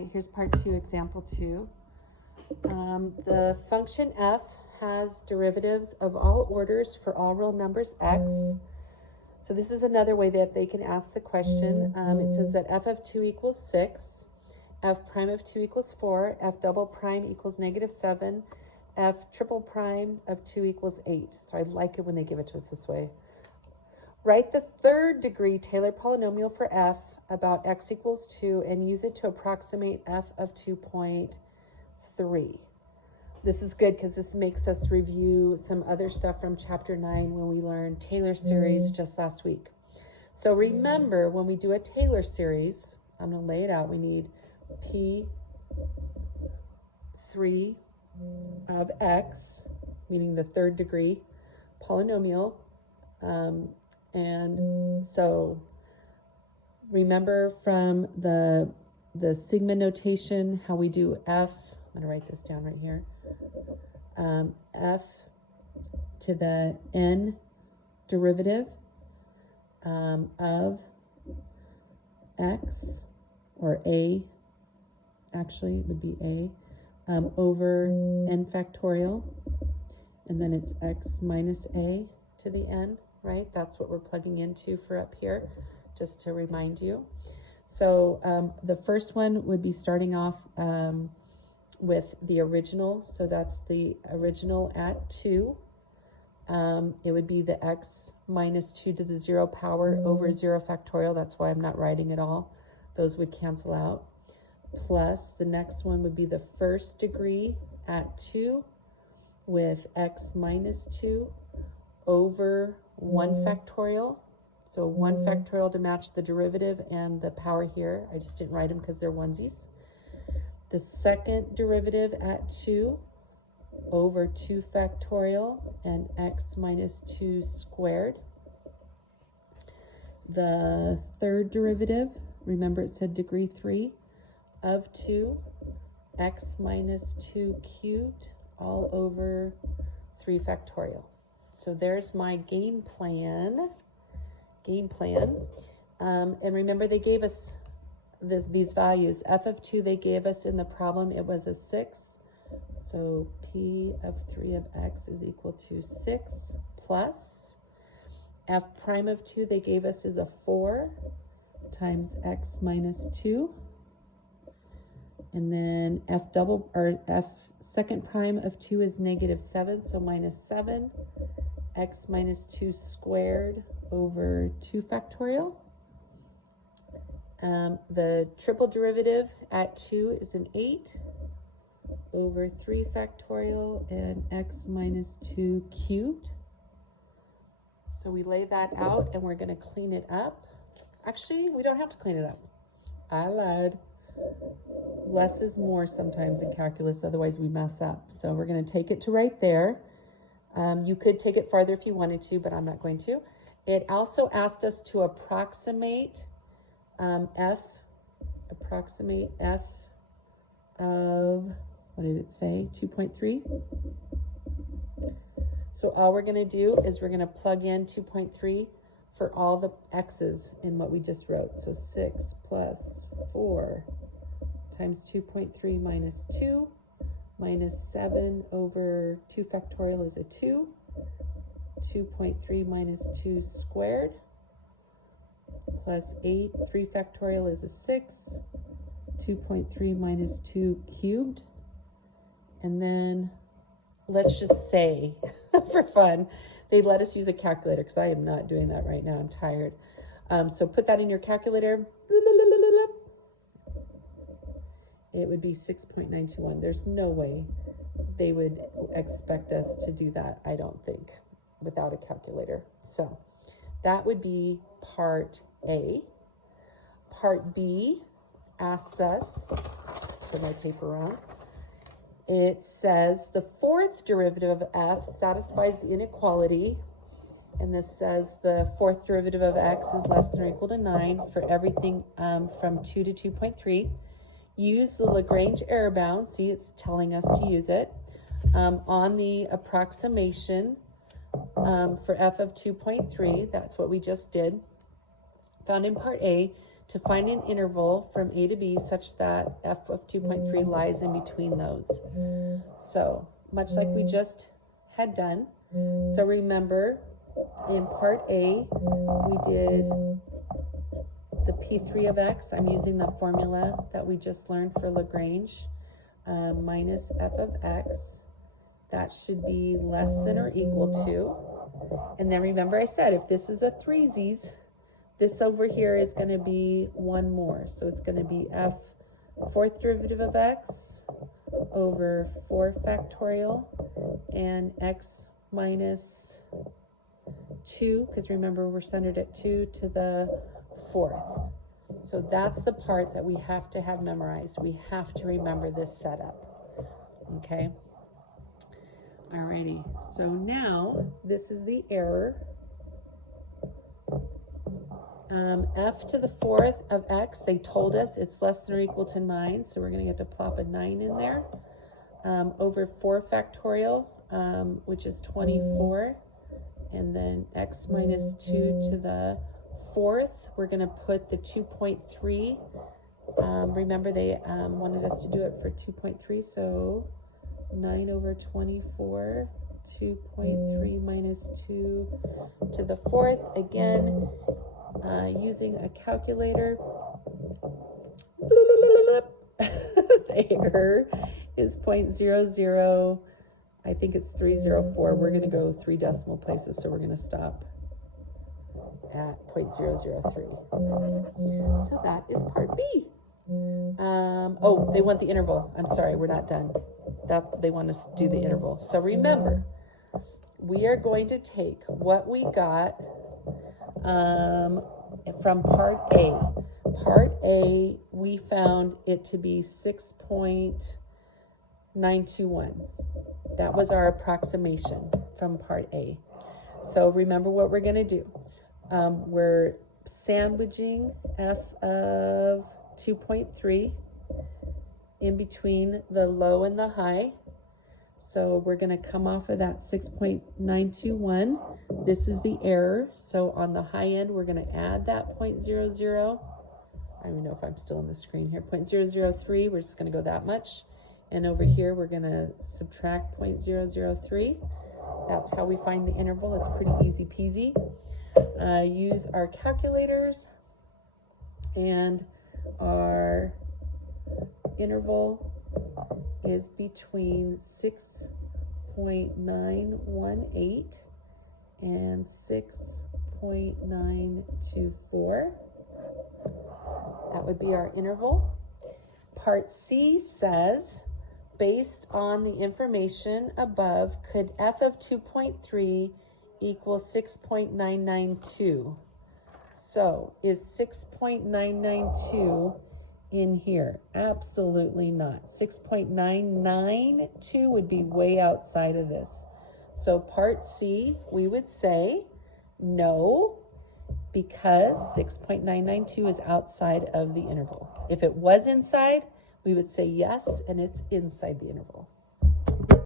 right, here's part 2, example 2. The function f has derivatives of all orders for all real numbers x. So this is another way that they can ask the question. It says that f of 2 equals 6, f prime of 2 equals 4, f double prime equals -7, f triple prime of 2 equals 8. So I like it when they give it to us this way. Write the third degree Taylor polynomial for f about x equals 2 and use it to approximate f of 2.3. This is good because this makes us review some other stuff from chapter 9 when we learned Taylor series just last week. So remember, when we do a Taylor series, I'm going to lay it out. We need P3 of x, meaning the third degree polynomial. And so remember from the sigma notation how we do f. I'm going to write this down right here. F to the n derivative of x, or a, actually it would be a, over n factorial, and then it's x minus a to the n, right? That's what we're plugging into for up here, just to remind you. So the first one would be starting off with the original, so that's the original at 2. It would be the x minus 2 to the 0 power over 0 factorial. That's why I'm not writing it all. Those would cancel out. Plus the next one would be the first degree at 2 with x minus 2 over 1 factorial. So 1 factorial to match the derivative and the power here. I just didn't write them because they're onesies. The second derivative at 2 over 2 factorial and x minus 2 squared. The third derivative, remember it said degree 3, of 2, x minus 2 cubed, all over 3 factorial. So there's my game plan. And remember they gave us these values. F of 2 they gave us in the problem, it was a 6. So P of 3 of x is equal to 6 plus F prime of 2 they gave us is a 4 times x minus 2. And then F second prime of 2 is -7, so -7 x minus 2 squared over 2 factorial. The triple derivative at 2 is an 8 over 3 factorial and x minus 2 cubed. So we lay that out and we're going to clean it up. Actually, we don't have to clean it up. I lied. Less is more sometimes in calculus, otherwise we mess up. So we're going to take it to right there. You could take it farther if you wanted to, but I'm not going to. It also asked us to approximate f of, what did it say, 2.3? So all we're going to do is we're going to plug in 2.3 for all the x's in what we just wrote. So 6 plus 4 times 2.3 minus 2 minus 7 over 2 factorial is a 2. 2.3 minus 2 squared plus 8. 3 factorial is a 6. 2.3 minus 2 cubed. And then let's just say, for fun, they let us use a calculator because I am not doing that right now. I'm tired. So put that in your calculator. It would be 6.921. There's no way they would expect us to do that, I don't think, without a calculator. So that would be part A. Part B asks us, put my paper around, it says the fourth derivative of f satisfies the inequality, and this says the fourth derivative of x is less than or equal to 9 for everything from 2 to 2.3. Use the Lagrange error bound, see it's telling us to use it, on the approximation for f of 2.3, that's what we just did, found in part A, to find an interval from A to B such that f of 2.3 lies in between those. So, much like we just had done. So remember, in part A, we did the P3 of x. I'm using the formula that we just learned for Lagrange, minus f of x. That should be less than or equal to. And then remember I said, if this is a 3z's, this over here is going to be one more. So it's going to be f fourth derivative of x over 4 factorial and x minus 2, because remember we're centered at 2 to the 4th. So that's the part that we have to have memorized. We have to remember this setup. Okay? Alrighty, so now this is the error. F to the 4th of x, they told us it's less than or equal to 9, so we're going to get to plop a 9 in there, over 4 factorial, which is 24, and then x minus 2 to the 4th, we're going to put the 2.3, remember they wanted us to do it for 2.3, so 9 over 24, 2.3 minus 2 to the 4th, again, using a calculator. The error is 0.00, I think it's 304. We're going to go 3 decimal places, so we're going to stop at 0.003. So that is part B. Oh, they want the interval. I'm sorry, we're not done. They want us to do the interval. So remember, we are going to take what we got from part A. Part A, we found it to be 6.921. That was our approximation from part A. So remember what we're going to do. We're sandwiching f of 2.3 in between the low and the high. So we're going to come off of that 6.921. This is the error. So on the high end, we're going to add that 0.00. I don't even know if I'm still on the screen here. 0.003, we're just going to go that much. And over here, we're going to subtract 0.003. That's how we find the interval. It's pretty easy peasy. Use our calculators, and our interval is between 6.918 and 6.924. That would be our interval. Part C says, based on the information above, could f of 2.3 equal 6.992? So is 6.992 in here? Absolutely not. 6.992 would be way outside of this. So part C, we would say no, because 6.992 is outside of the interval. If it was inside, we would say yes, and it's inside the interval.